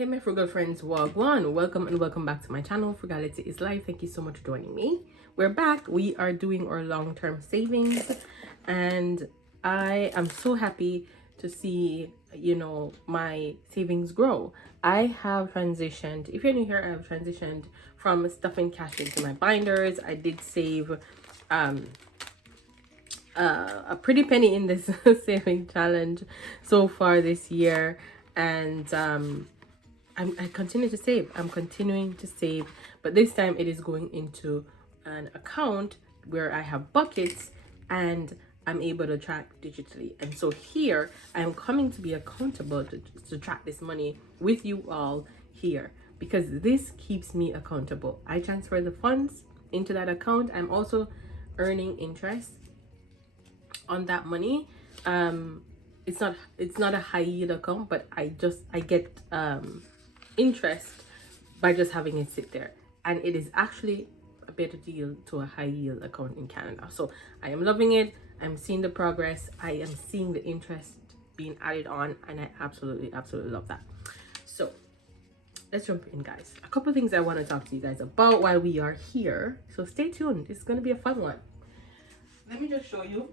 Hey my frugal friends, wagwan, welcome and welcome back to my channel. Frugality is Life. Thank you so much for joining me. We're back. We are doing our long-term savings, and I am so happy to see, my savings grow. I have transitioned, if you're new here, I have transitioned from stuffing cash into my binders. I did save a pretty penny in this saving challenge so far this year, and I continue to save. I'm continuing to save, but this time it is going into an account where I have buckets and I'm able to track digitally. And so here I am coming to be accountable to track this money with you all here, because this keeps me accountable. I transfer the funds into that account. I'm also earning interest on that money. It's not a high yield account, but I get interest by just having it sit there, and it is actually a better deal to a high yield account in Canada. So I am loving it. I'm seeing the progress. I am seeing the interest being added on, and I absolutely love that. So let's jump in, guys. A couple of things I want to talk to you guys about while we are here, so stay tuned. It's going to be a fun one. Let me just show you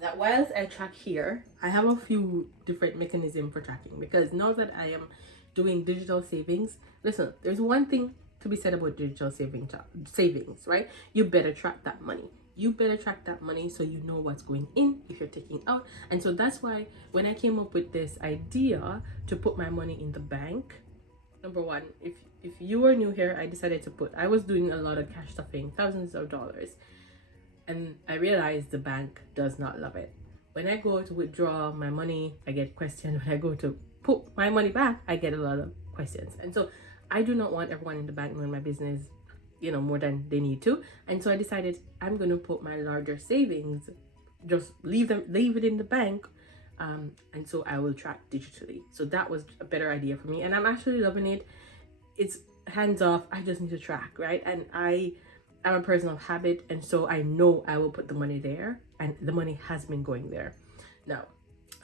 that whilst I track here, I have a few different mechanisms for tracking, because now that I am doing digital savings, listen, there's one thing to be said about digital savings, right? You better track that money. You better track that money so you know what's going in, if you're taking out. And so that's why when I came up with this idea to put my money in the bank, number one, if you are new here, I was doing a lot of cash stuffing, thousands of dollars, and I realized the bank does not love it. When I go to withdraw my money, I get questioned. When I go to put my money back, I get a lot of questions. And so I do not want everyone in the bank knowing my business, more than they need to. And so I decided I'm going to put my larger savings, just leave it in the bank. And so I will track digitally. So that was a better idea for me. And I'm actually loving it. It's hands off. I just need to track, right? And I'm a person of habit, and so I know I will put the money there, and the money has been going there. Now,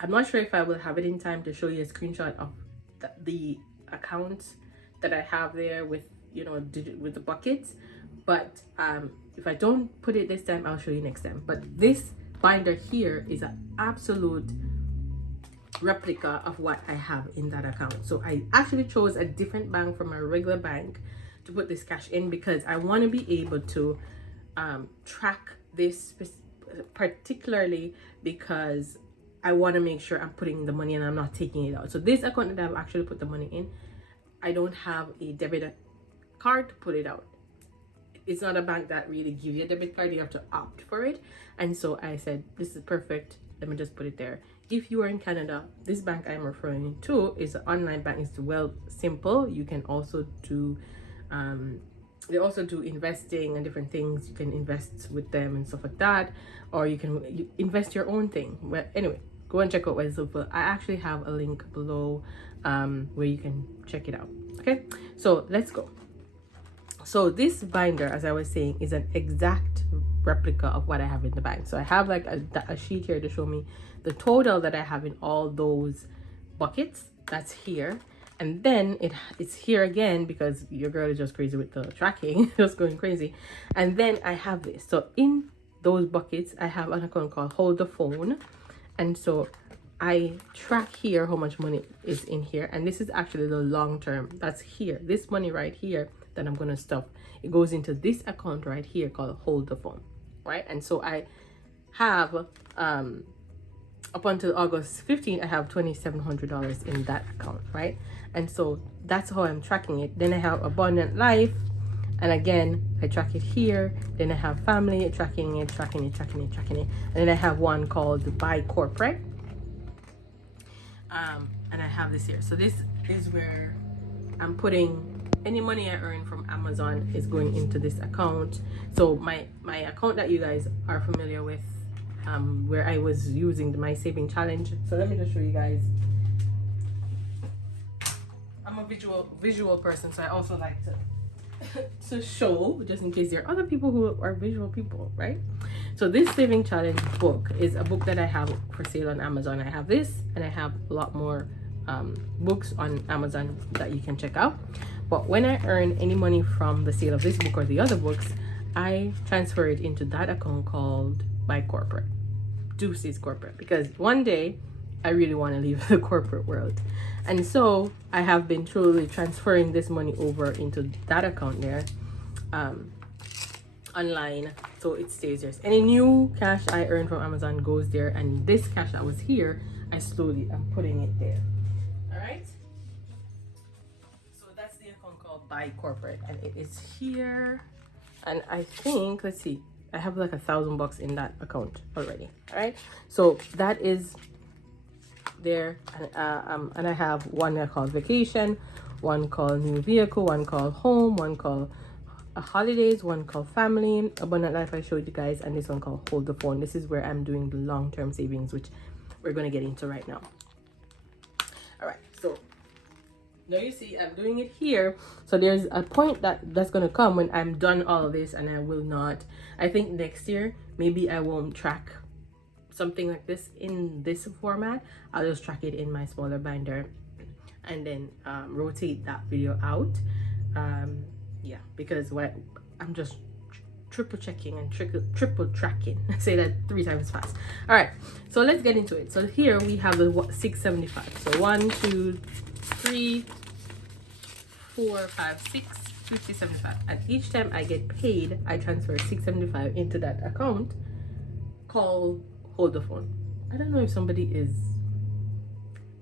I'm not sure if I will have it in time to show you a screenshot of the accounts that I have there with with the buckets, but if I don't put it this time, I'll show you next time. But this binder here is an absolute replica of what I have in that account. So I actually chose a different bank from my regular bank to put this cash in, because I want to be able to track this particularly because I want to make sure I'm putting the money and I'm not taking it out. So this account that I've actually put the money in, I don't have a debit card to put it out. It's not a bank that really gives you a debit card. You have to opt for it. And so I said, this is perfect. Let me just put it there. If you are in Canada, this bank I'm referring to is an online bank. It's Wealthsimple. You can also do they also do investing and different things. You can invest with them and stuff like that, or you invest your own thing. Well, anyway, go and check out Wealthsimple. I actually have a link below where you can check it out. Okay, so let's go. So this binder, as I was saying, is an exact replica of what I have in the bank. So I have like a sheet here to show me the total that I have in all those buckets. That's here. And then it's here again, because your girl is just crazy with the tracking, just going crazy. And then I have this. So in those buckets, I have an account called Hold the Phone. And so I track here how much money is in here. And this is actually the long term. That's here. This money right here that I'm going to stuff, it goes into this account right here called Hold the Phone, right? And so I have up until August 15th, I have $2,700 in that account, right? And so that's how I'm tracking it. Then I have Abundant Life, and again I track it here. Then I have Family, tracking it. And then I have one called Buy Corporate, and I have this here. So this is where I'm putting any money I earn from Amazon is going into this account. So my account that you guys are familiar with, where I was using my saving challenge. So let me just show you guys. I'm a visual person, so I also like to show, just in case there are other people who are visual people, right? So this saving challenge book is a book that I have for sale on Amazon. I have this, and I have a lot more books on Amazon that you can check out. But when I earn any money from the sale of this book or the other books, I transfer it into that account called my corporate, Deuces Corporate, because one day I really want to leave the corporate world. And so I have been truly transferring this money over into that account there, online, so it stays there. Any new cash I earn from Amazon goes there, and this cash that was here, I slowly am putting it there. All right. So that's the account called Buy Corporate, and it is here. And I think, let's see, I have like $1,000 in that account already. All right. So that is there, and I have one I call vacation, one called new vehicle, one called home, one called holidays, one called family, abundant life I showed you guys, and this one called hold the phone. This is where I'm doing the long-term savings, which we're going to get into right now. All right, so now you see I'm doing it here. So there's a point that's going to come when I'm done all of this, and I will not, I think next year maybe I won't track something like this in this format. I'll just track it in my smaller binder and then rotate that video out. Yeah, because what I'm just triple checking and triple tracking. Say that 3 times fast. All right, so let's get into it. So here we have the 675. So 1 2 3 4 5 6 50 75, and each time I get paid I transfer 675 into that account called hold the phone. I don't know if somebody is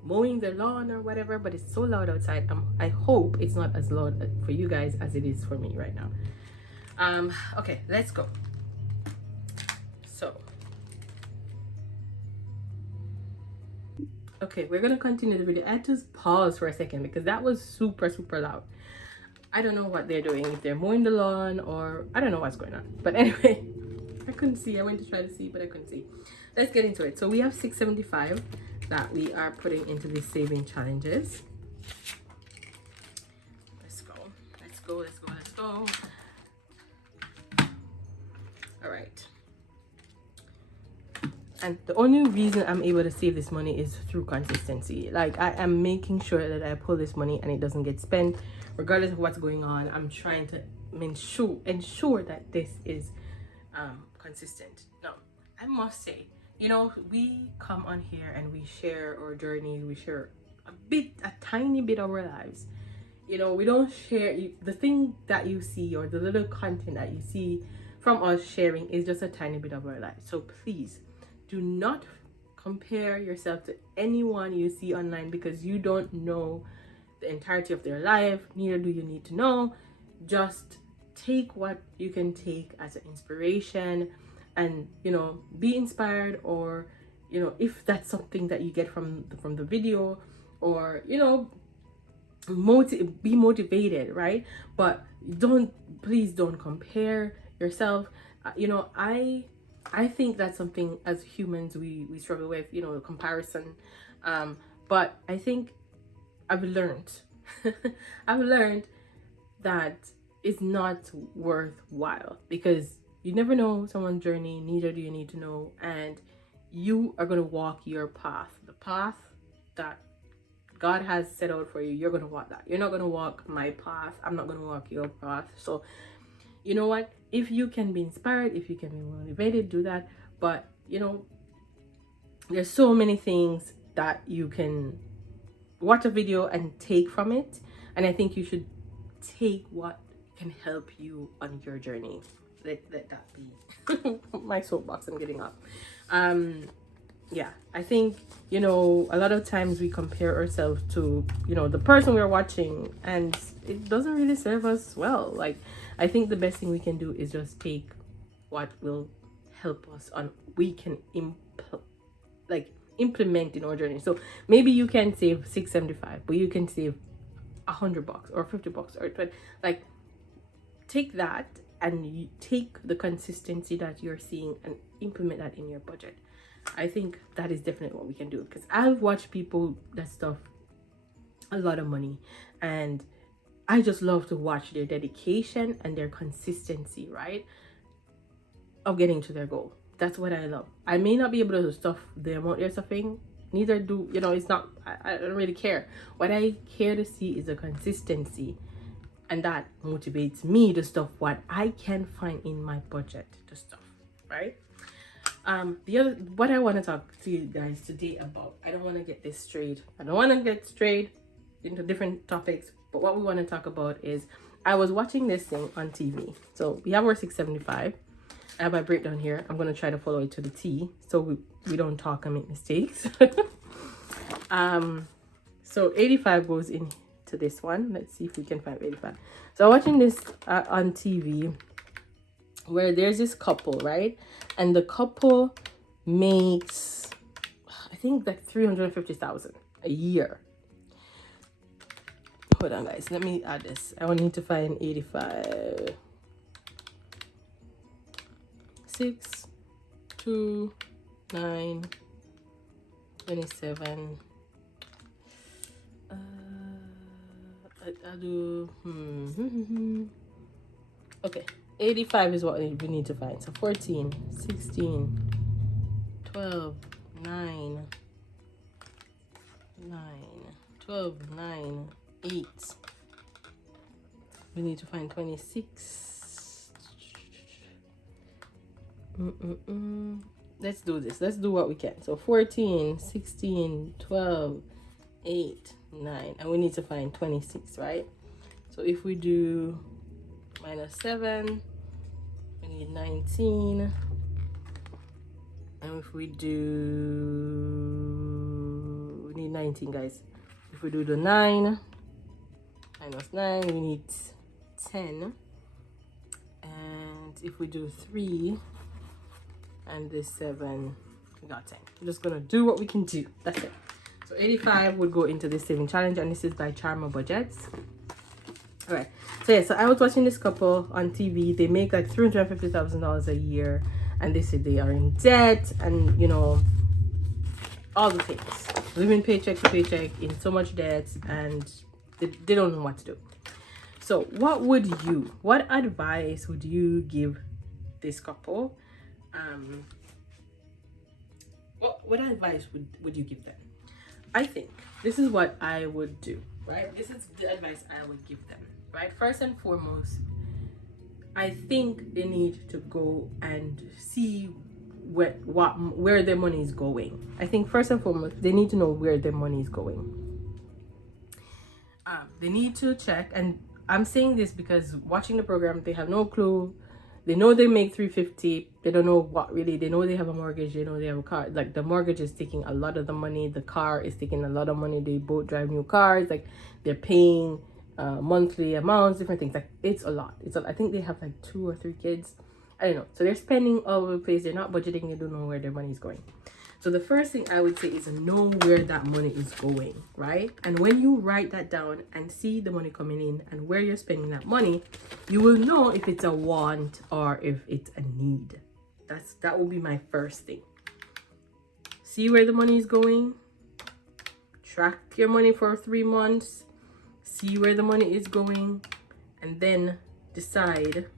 mowing the lawn or whatever, but it's so loud outside. I hope it's not as loud for you guys as it is for me right now. Okay, let's go. So okay, we're gonna continue the video. I had to pause for a second because that was super loud. I don't know what they're doing, if they're mowing the lawn or I don't know what's going on, but anyway, I couldn't see. I went to try to see, but I couldn't see. Let's get into it. So we have 675 that we are putting into these saving challenges. Let's go. All right. And the only reason I'm able to save this money is through consistency. Like I am making sure that I pull this money and it doesn't get spent regardless of what's going on. I'm trying to ensure that this is consistent. Now, I must say, you know, we come on here and we share our journey, we share a tiny bit of our lives. You know, we don't share the thing that you see or the little content that you see from us sharing is just a tiny bit of our life. So please do not compare yourself to anyone you see online, because you don't know the entirety of their life, neither do you need to know. Just take what you can take as an inspiration, and you know, be inspired, or you know, if that's something that you get from the video, or you know, be motivated, right? But please don't compare yourself. You know, I think that's something as humans we struggle with, you know, comparison. But I think I've learned I've learned that it's not worthwhile, because you never know someone's journey, neither do you need to know, and you are going to walk your path, the path that God has set out for you. You're going to walk that. You're not going to walk my path. I'm not going to walk your path. So you know what, if you can be inspired, if you can be motivated, do that. But you know, there's so many things that you can watch a video and take from it, and I think you should take what can help you on your journey. Let that be my soapbox. I'm getting up. Yeah, I think, you know, a lot of times we compare ourselves to, you know, the person we're watching, and it doesn't really serve us well. Like, I think the best thing we can do is just take what will help us on, we can implement in our journey. So maybe you can save $675, but you can save $100 or $50 or 20. Like, take that and you take the consistency that you're seeing and implement that in your budget. I think that is definitely what we can do, because I've watched people that stuff a lot of money, and I just love to watch their dedication and their consistency, right, of getting to their goal. That's what I love. I may not be able to stuff the amount they're stuffing Neither do, you know, it's not, I don't really care. What I care to see is a consistency. And that motivates me to stuff what I can find in my budget to stuff, right? The other, what I want to talk to you guys today about, I don't want to get this straight. I don't want to get straight into different topics, but what we want to talk about is, I was watching this thing on TV. So we have our 675. I have my breakdown here. I'm going to try to follow it to the T so we don't talk and make mistakes. So 85 goes into this one. Let's see if we can find 85. So I'm watching this on TV where there's this couple, right? And the couple makes, I think, like 350,000 a year. Hold on, guys. Let me add this. I will need to find 85. 6, 2, 9, 27. I'll do. Okay, 85 is what we need to find. So 14, 16, 12, 9, 12, 9, 8. We need to find 26. Let's do this. Let's do what we can. So 14, 16, 12, 8, 9. And we need to find 26, right? So if we do minus 7, we need 19. And if we do, we need 19, guys. If we do the 9 minus 9, we need 10. And if we do 3 and this 7, we got 10. We're just gonna do what we can do. That's it. So 85 would go into this saving challenge, and this is by Charmer Budgets. All right. So yeah, so I was watching this couple on TV. They make like $350,000 a year, and they say they are in debt, and you know, all the things, living paycheck to paycheck in so much debt, and they don't know what to do. So what advice would you give this couple? What advice would you give them? I think this is what I would do, right? This is the advice I would give them, right? First and foremost, I think they need to go and see where their money is going. I think first and foremost, they need to know where their money is going. They need to check, and I'm saying this because watching the program, they have no clue. They know they make 350. They don't know what really. They know they have a mortgage. They know they have a car. Like the mortgage is taking a lot of the money. The car is taking a lot of money. They both drive new cars. Like they're paying monthly amounts, different things. Like it's a lot. I think they have like 2 or 3 kids. I don't know. So they're spending all over the place. They're not budgeting. They don't know where their money is going. So the first thing I would say is know where that money is going, right? And when you write that down and see the money coming in and where you're spending that money, you will know if it's a want or if it's a need. That will be my first thing. See where the money is going. Track your money for 3 months. See where the money is going, and then decide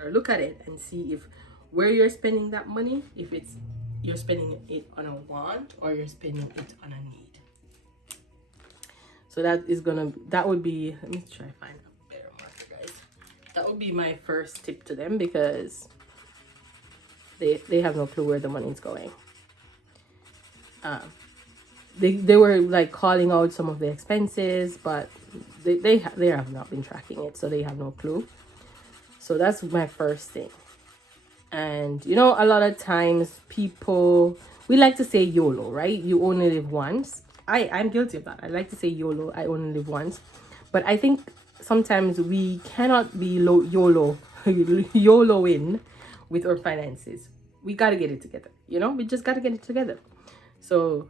or look at it and see if where you're spending that money, if you're spending it on a want or you're spending it on a need. So that would be, let me try to find a better marker, guys. That would be my first tip to them, because they have no clue where the money is going. They were like calling out some of the expenses, but they have not been tracking it, so they have no clue. So that's my first thing. And you know, a lot of times we like to say YOLO, right? You only live once. I'm guilty of that. I like to say YOLO, I only live once. But I think sometimes we cannot be YOLOing with our finances. We got to get it together. You know, we just got to get it together. So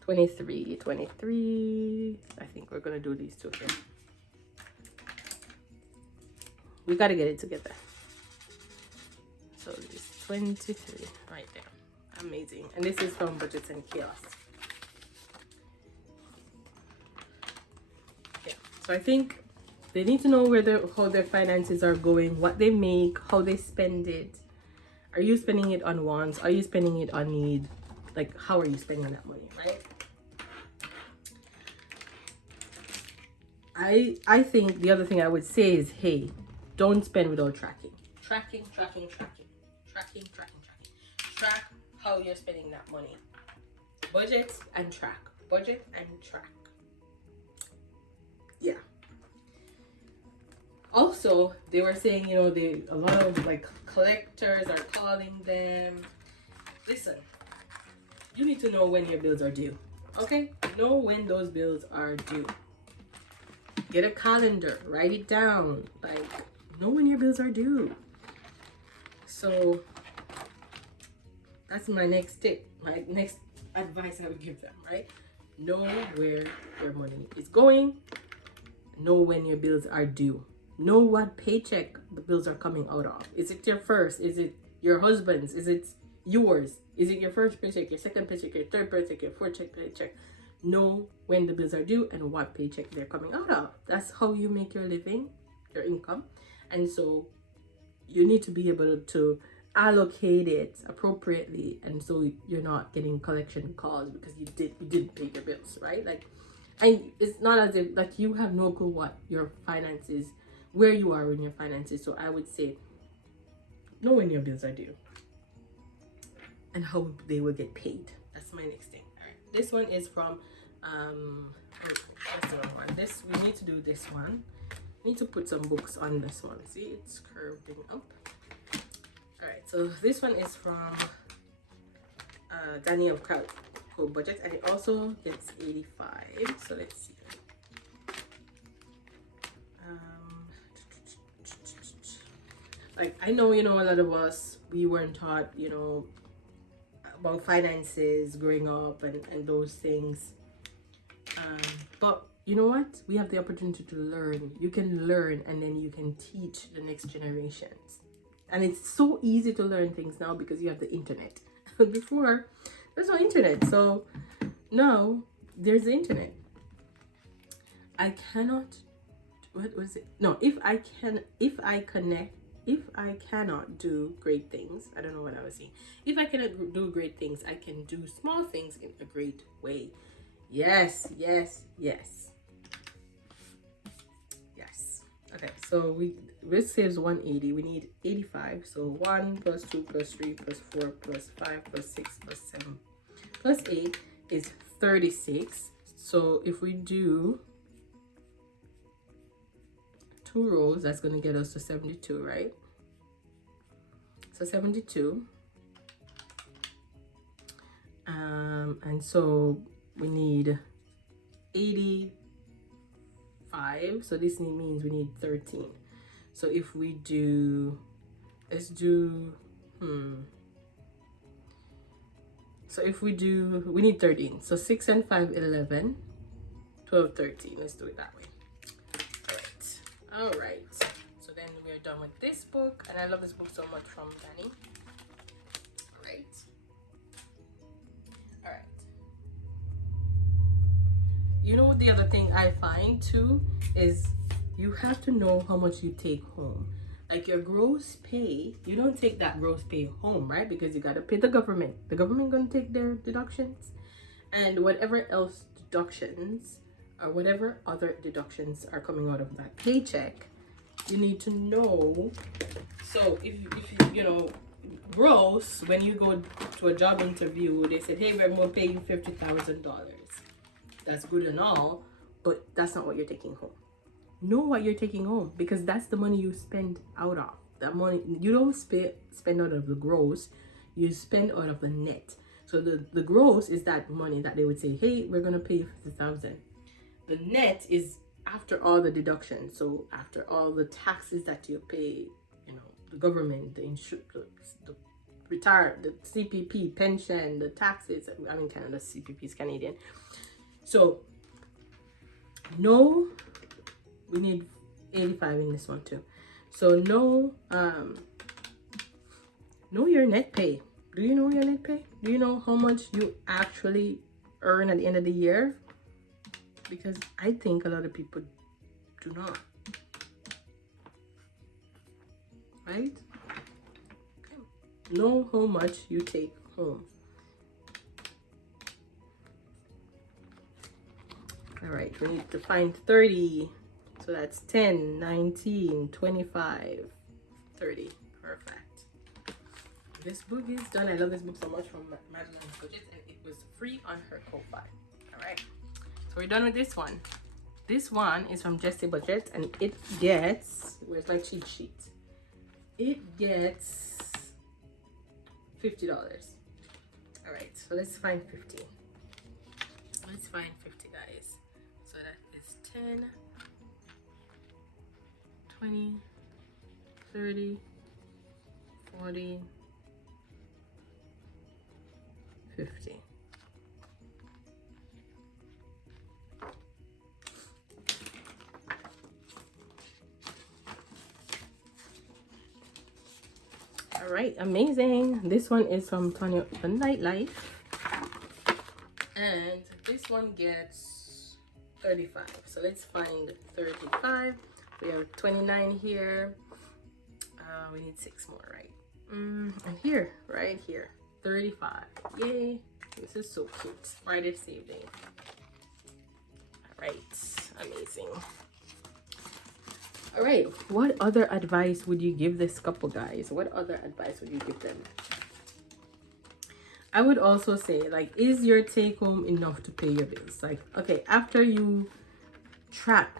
23. I think we're going to do these 2 here. We got to get it together. So this 23 right there. Amazing. And this is from Budgets and Chaos. Yeah. So I think they need to know how their finances are going, what they make, how they spend it. Are you spending it on wants? Are you spending it on need? like, how are you spending that money, right? I think the other thing I would say is, hey, don't spend without tracking. Tracking. Track how you're spending that money. Budget and track. Yeah. Also, they were saying, you know, a lot of like collectors are calling them. Listen, you need to know when your bills are due. Okay? Know when those bills are due. Get a calendar, write it down. Like, know when your bills are due. So that's my next tip, my next advice I would give them, right? Know where your money is going. Know when your bills are due. Know what paycheck the bills are coming out of. Is it your first? Is it your husband's? Is it yours? Is it your first paycheck, your second paycheck, your third paycheck, your fourth paycheck? Know when the bills are due and what paycheck they're coming out of. That's how you make your living, your income. And so you need to be able to allocate it appropriately, and so you're not getting collection calls because you didn't pay your bills, right? Like, and it's not as if like you have no clue what your finances, where you are in your finances. So I would say know when your bills are due and how they will get paid. That's my next thing. All right, this one is from that's the wrong one. This, we need to do this one. I need to put some books on this one. See, it's curving up. All right, so this one is from Danny of Crowd Code Budget, and it also gets 85. So let's see. Like, I know, you know, a lot of us, we weren't taught, you know, about finances growing up and those things. But you know what? We have the opportunity to learn. You can learn, and then you can teach the next generations. And it's so easy to learn things now because you have the internet. Before, there's no internet. So now there's the internet. I cannot, what was it? No, if I cannot do great things, I don't know what I was saying. If I cannot do great things, I can do small things in a great way. Yes. Okay, so this saves 180. We need 85. So 1 plus 2 plus 3 plus 4 plus 5 plus 6 plus 7 plus 8 is 36. So if we do 2 rows, that's going to get us to 72, right? So 72. And so we need 85. So this means we need 13. So if we do, let's do, so if we do, we need 13. So 6 and 5, 11, 12, 13. Let's do it that way. All right. So then we're done with this book, and I love this book so much from Danny. Right. All right. You know, the other thing I find too is you have to know how much you take home. Like your gross pay, you don't take that gross pay home, right? Because you got to pay the government. The government going to take their deductions, and whatever else deductions or whatever other deductions are coming out of that paycheck, you need to know. So if you know, gross, when you go to a job interview, they said, hey, we're going to pay you $50,000. That's good and all, but that's not what you're taking home. Know what you're taking home, because that's the money you spend out of. That money, you don't spend out of the gross, you spend out of the net. So the gross is that money that they would say, hey, we're going to pay you $50,000. The net is after all the deductions. So after all the taxes that you pay, you know, the government, the insurance, the retired, the CPP, pension, the taxes. I mean, Canada, CPP is Canadian. So no, we need 85 in this one too. So know your net pay. Do you know your net pay? Do you know how much you actually earn at the end of the year? Because I think a lot of people do not. Right? Okay. Know how much you take home. All right, we need to find 30. So that's 10, 19, 25, 30. Perfect. This book is done. I love this book so much, from Madeline's Budget, and it was free on her Ko-Fi. All right, so we're done with this one. This one is from Jessie Budget, and it gets, where's my cheat sheet? It gets $50. All right, so let's find 50. Let's find 50, guys. So that is 10, 20, 30, 40, 50. All right, amazing. This one is from Tanya the Nightlife, and this one gets 35. So let's find 35. We have 29 here. We need 6 more, right? And here, right here, 35. Yay! This is so cute. Friday save day. All right, amazing. All right, what other advice would you give this couple, guys? What other advice would you give them? I would also say, like, is your take home enough to pay your bills? Like, okay, after you track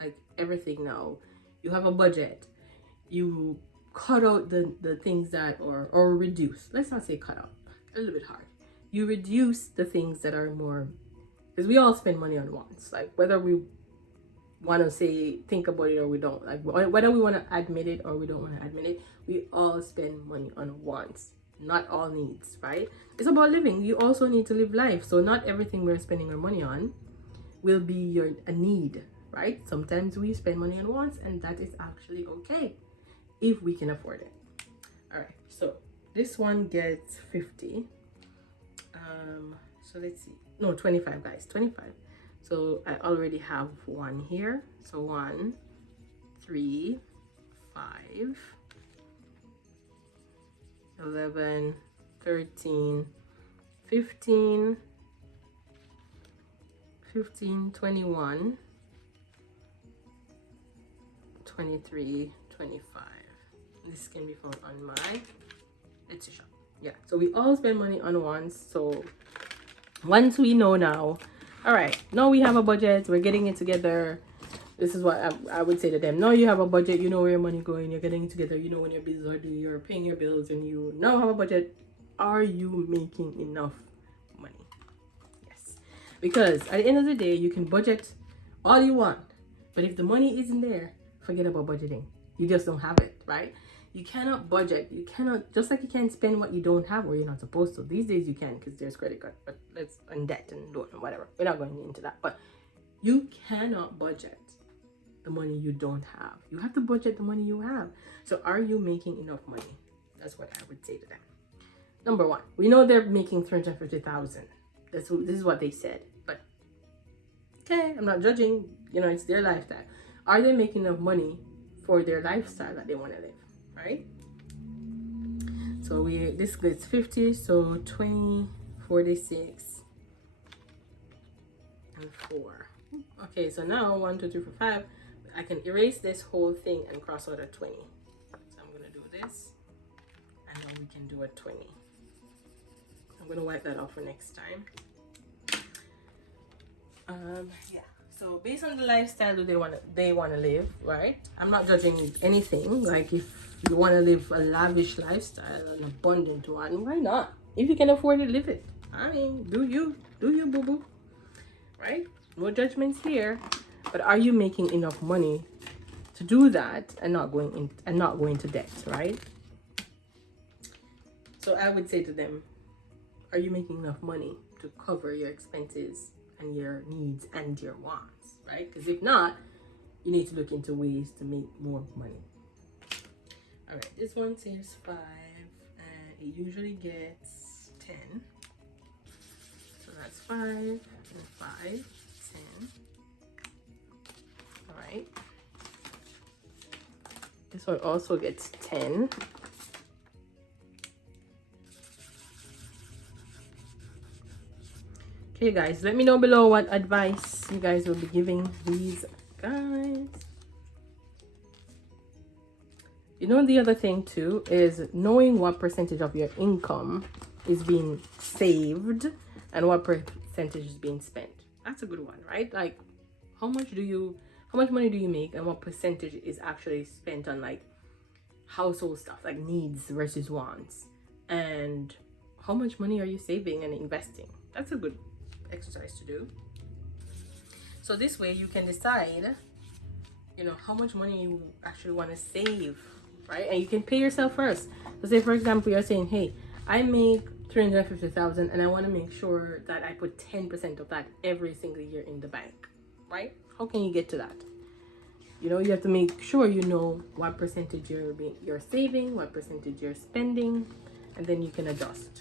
like everything now, you have a budget, you cut out the things that, or reduce, let's not say cut out, a little bit hard. You reduce the things that are more, because we all spend money on wants, like whether we want to say think about it or we don't, like whether we want to admit it or we don't want to admit it, we all spend money on wants, not all needs, right? It's about living. You also need to live life, so not everything we're spending our money on will be a need, right? Sometimes we spend money on wants, and that is actually okay if we can afford it. All right, so this one gets 50. So let's see, no, 25, guys, 25. So I already have one here. So 1, 3, 5, 11, 13, 15, 21, 23, 25. This can be found on my Etsy shop. Yeah, so we all spend money on wants. So once we know now, all right, now we have a budget, we're getting it together. This is what I would say to them. Now you have a budget, you know where your money going, you're getting it together, you know when your bills are due, you're paying your bills, and you now have a budget. Are you making enough money? Yes. Because at the end of the day, you can budget all you want, but if the money isn't there, forget about budgeting. You just don't have it, right? You cannot budget. You cannot, just like you can't spend what you don't have or you're not supposed to. These days you can, because there's credit card, but let's, and debt and loan and whatever. We're not going into that. But you cannot budget the money you don't have. You have to budget the money you have. So are you making enough money? That's what I would say to them. Number one, we know they're making $350,000. This is what they said. But okay, I'm not judging. You know, it's their lifestyle. Are they making enough money for their lifestyle that they want to live? Right? So this gets 50, so 20, 46, and 4. Okay, so now 1, 2, 3, 4, 5. I can erase this whole thing and cross out a 20. So I'm gonna do this, and then we can do a 20. I'm gonna wipe that off for next time. Yeah. So based on the lifestyle that they want to live, right? I'm not judging anything. Like if you want to live a lavish lifestyle, an abundant one, why not? If you can afford it, live it. I mean, do you boo boo, right? No judgments here. But are you making enough money to do that and not going to debt, right? So I would say to them, are you making enough money to cover your expenses and your needs and your wants, right? Because if not, you need to look into ways to make more money. All right, this one says 5, and it usually gets 10. So that's 5 and 5, 10. All right. This one also gets 10. Okay, guys, let me know below what advice you guys will be giving these guys. You know, the other thing too is knowing what percentage of your income is being saved and what percentage is being spent. That's a good one, right? Like, how much money do you make, and what percentage is actually spent on like household stuff, like needs versus wants, and how much money are you saving and investing? That's a good exercise to do. So this way you can decide, you know, how much money you actually want to save, right? And you can pay yourself first. So say for example, you're saying, hey, I make 350,000 and I want to make sure that I put 10% of that every single year in the bank, right? How can you get to that? You know, you have to make sure you know what percentage you're saving, what percentage you're spending, and then you can adjust.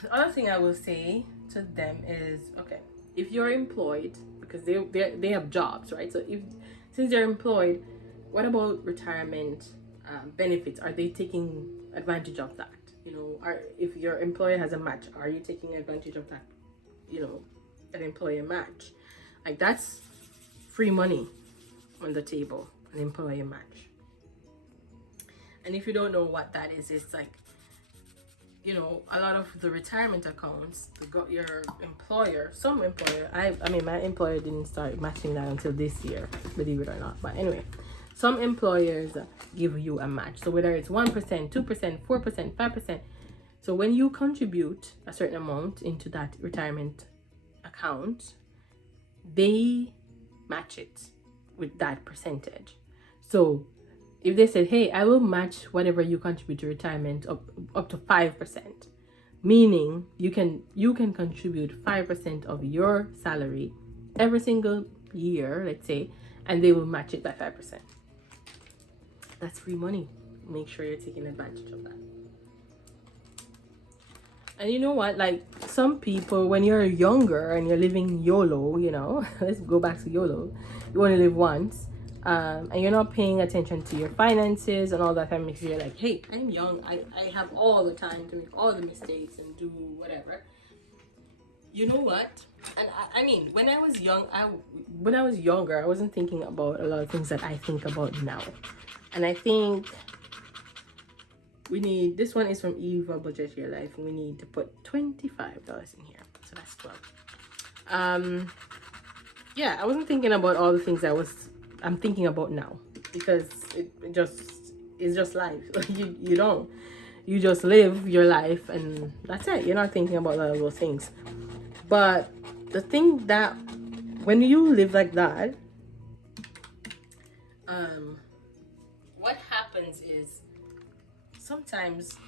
The other thing I will say to them is, okay, if you're employed, because they have jobs, right? So since they're employed, what about retirement benefits? Are they taking advantage of that? You know, if your employer has a match, are you taking advantage of that? You know, an employer match, like that's free money on the table, an employer match. And if you don't know what that is, it's like, you know, a lot of the retirement accounts, your employer, some employer, I mean, my employer didn't start matching that until this year, believe it or not. But anyway, some employers give you a match. So whether it's 1%, 2%, 4%, 5%. So when you contribute a certain amount into that retirement account, they match it with that percentage. So if they said, hey, I will match whatever you contribute to retirement up to 5%, meaning you can contribute 5% of your salary every single year, let's say, and they will match it by 5%. That's free money. Make sure you're taking advantage of that. And you know what, like some people, when you're younger and you're living YOLO, you know, let's go back to YOLO, you only live once, and you're not paying attention to your finances and all that time, makes you like, hey, I'm young, I have all the time to make all the mistakes and do whatever. You know what? And I mean, when I was younger, I wasn't thinking about a lot of things that I think about now. And I think this one is from Eva Budget Your Life. We need to put $25 in here. So that's 12. Yeah, I wasn't thinking about all the things I'm thinking about now, because it's just life. You just live your life and that's it. You're not thinking about all those things. But the thing that when you live like that, what happens is sometimes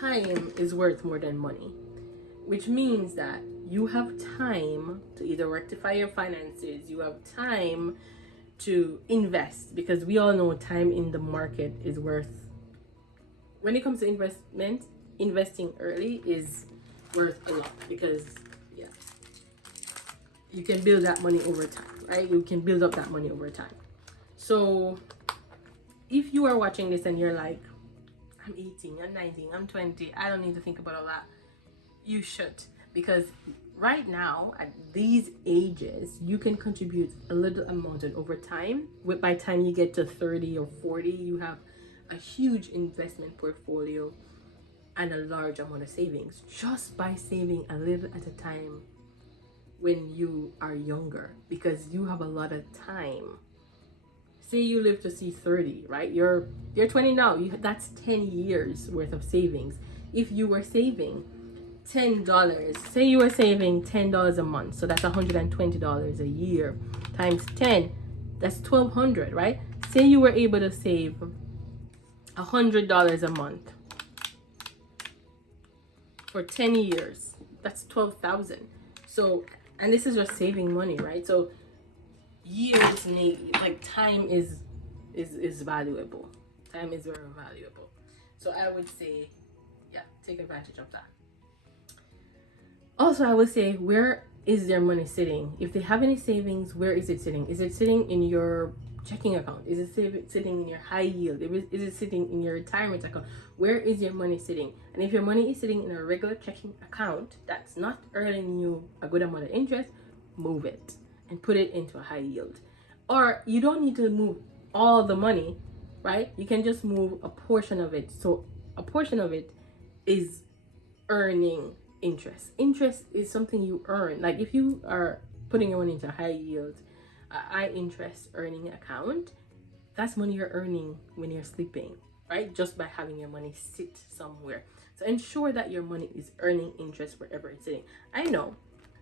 time is worth more than money, which means that you have time to either rectify your finances, you have time to invest, because we all know time in the market is worth, when it comes to investing early is worth a lot, because yeah, you can build that money over time, right? You can build up that money over time. So if you are watching this and you're like, I'm 18, I'm 19, I'm 20, I don't need to think about all that, you should. Because right now, at these ages, you can contribute a little amount over time. By the time you get to 30 or 40, you have a huge investment portfolio and a large amount of savings, just by saving a little at a time when you are younger, because you have a lot of time. Say you live to see 30, right? You're 20 now. That's 10 years worth of savings. If you were saving $10, say you were saving $10 a month, so that's $120 a year times 10, that's $1,200, right? Say you were able to save $100 a month for 10 years, that's 12,000. So, and this is just saving money, right? So years need, like, time is valuable. Time is very valuable. So I would say, yeah, take advantage of that. Also, I would say, where is their money sitting? If they have any savings, where is it sitting? Is it sitting in your checking account? Is it sitting in your high yield? Is it sitting in your retirement account? Where is your money sitting? And if your money is sitting in a regular checking account that's not earning you a good amount of interest, move it and put it into a high yield. Or you don't need to move all the money, right? You can just move a portion of it. So a portion of it is earning interest. Interest is something you earn. Like if you are putting your money into a high yield, high interest earning account, that's money you're earning when you're sleeping, right? Just by having your money sit somewhere. So ensure that your money is earning interest wherever it's sitting. I know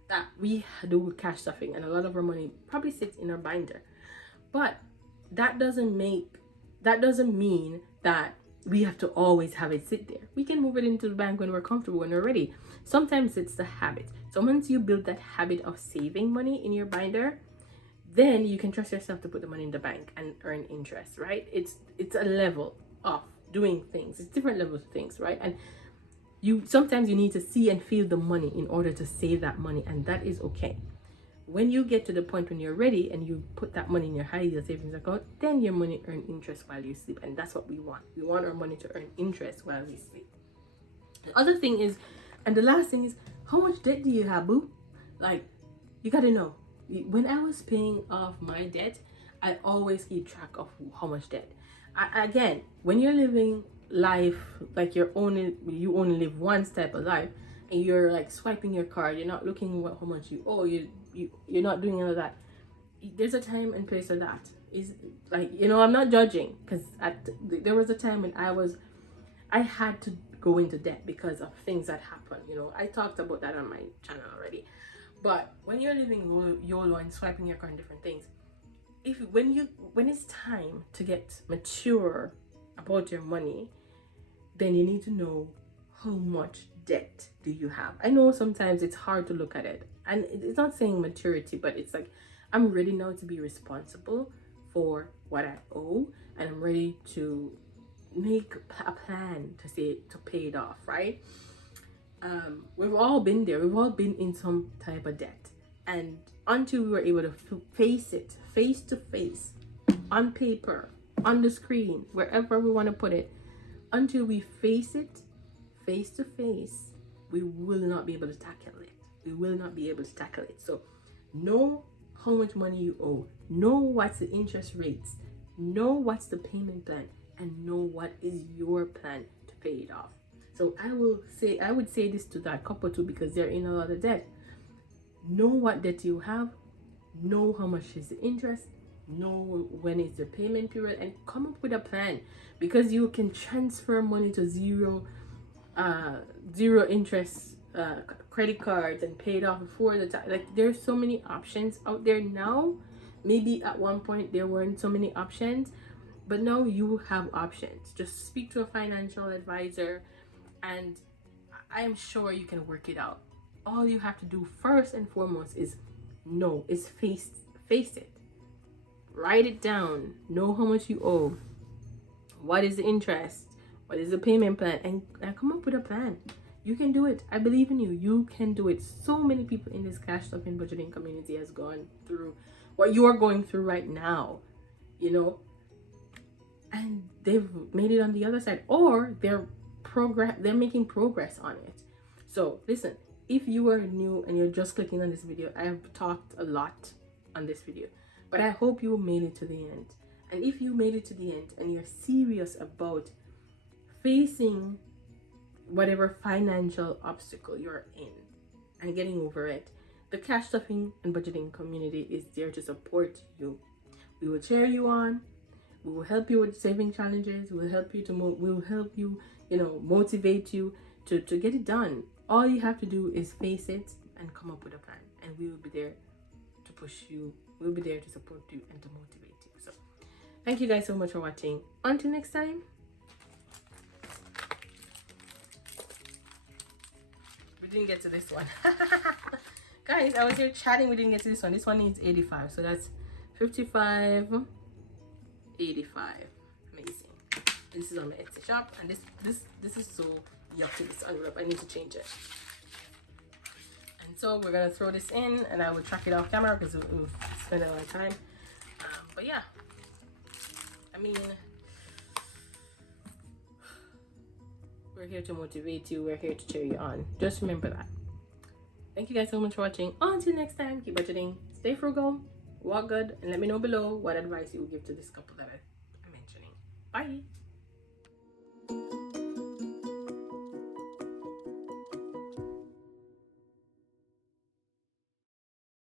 that we do cash stuffing and a lot of our money probably sits in our binder, but that doesn't mean that we have to always have it sit there. We can move it into the bank when we're comfortable, when we're ready. Sometimes it's the habit. So once you build that habit of saving money in your binder, then you can trust yourself to put the money in the bank and earn interest, right? It's a level of doing things. It's different levels of things, right? And sometimes you need to see and feel the money in order to save that money, and that is okay. When you get to the point when you're ready and you put that money in your high yield savings account, then your money earn interest while you sleep, and that's what we want. We want our money to earn interest while we sleep. The other thing is, and the last thing is, how much debt do you have, boo? Like, you gotta know. When I was paying off my debt, I always keep track of how much debt. Again, when you're living life like you only live one type of life, and you're like swiping your card, you're not looking at how much you owe, you're not doing all of that. There's a time and place for that. Is like, I'm not judging, because there was a time when I had to go into debt because of things that happened. I talked about that on my channel already. But when you're living YOLO and swiping your card and different things, when it's time to get mature about your money, then you need to know how much debt do you have. I know sometimes it's hard to look at it, and it's not saying maturity, but it's like, I'm ready now to be responsible for what I owe, and I'm ready to make a plan to pay it off, right? We've all been there. We've all been in some type of debt, and until we were able to face it face to face, on paper, on the screen, wherever we want to put it, until we face it face to face, we will not be able to tackle it. We will not be able to tackle it. So know how much money you owe, know what's the interest rates, know what's the payment plan, and know what is your plan to pay it off. So I would say this to that couple too, because they're in a lot of debt. Know what debt you have, know how much is the interest, know when is the payment period, and come up with a plan, because you can transfer money to zero interest credit cards and pay it off before the time. Like, there's so many options out there now. Maybe at one point there weren't so many options, but now you have options. Just speak to a financial advisor, and I am sure you can work it out. All you have to do first and foremost is face it. Write it down. Know how much you owe. What is the interest? What is the payment plan? And come up with a plan. You can do it. I believe in you. You can do it. So many people in this cash stuffing budgeting community has gone through what you are going through right now, and they've made it on the other side, or they're making progress on it. So listen, if you are new and you're just clicking on this video, I have talked a lot on this video, but I hope you made it to the end. And if you made it to the end and you're serious about facing whatever financial obstacle you're in and getting over it, the cash stuffing and budgeting community is there to support you. We will cheer you on. We will help you with saving challenges. We will help you motivate you to get it done. All you have to do is face it and come up with a plan, and we will be there to push you. We'll be there to support you and to motivate you. So thank you guys so much for watching. Until next time. We didn't get to this one. Guys, I was here chatting. We didn't get to this one. This one needs 85. So that's 55, 85. Amazing. This is on my Etsy shop, and this is so yucky. This envelope, I need to change it. And so we're gonna throw this in, and I will track it off camera because we'll spend a lot of time. But yeah, I mean, we're here to motivate you. We're here to cheer you on. Just remember that. Thank you guys so much for watching. Until next time, keep budgeting, stay frugal, walk good, and let me know below what advice you would give to this couple that I'm mentioning. Bye.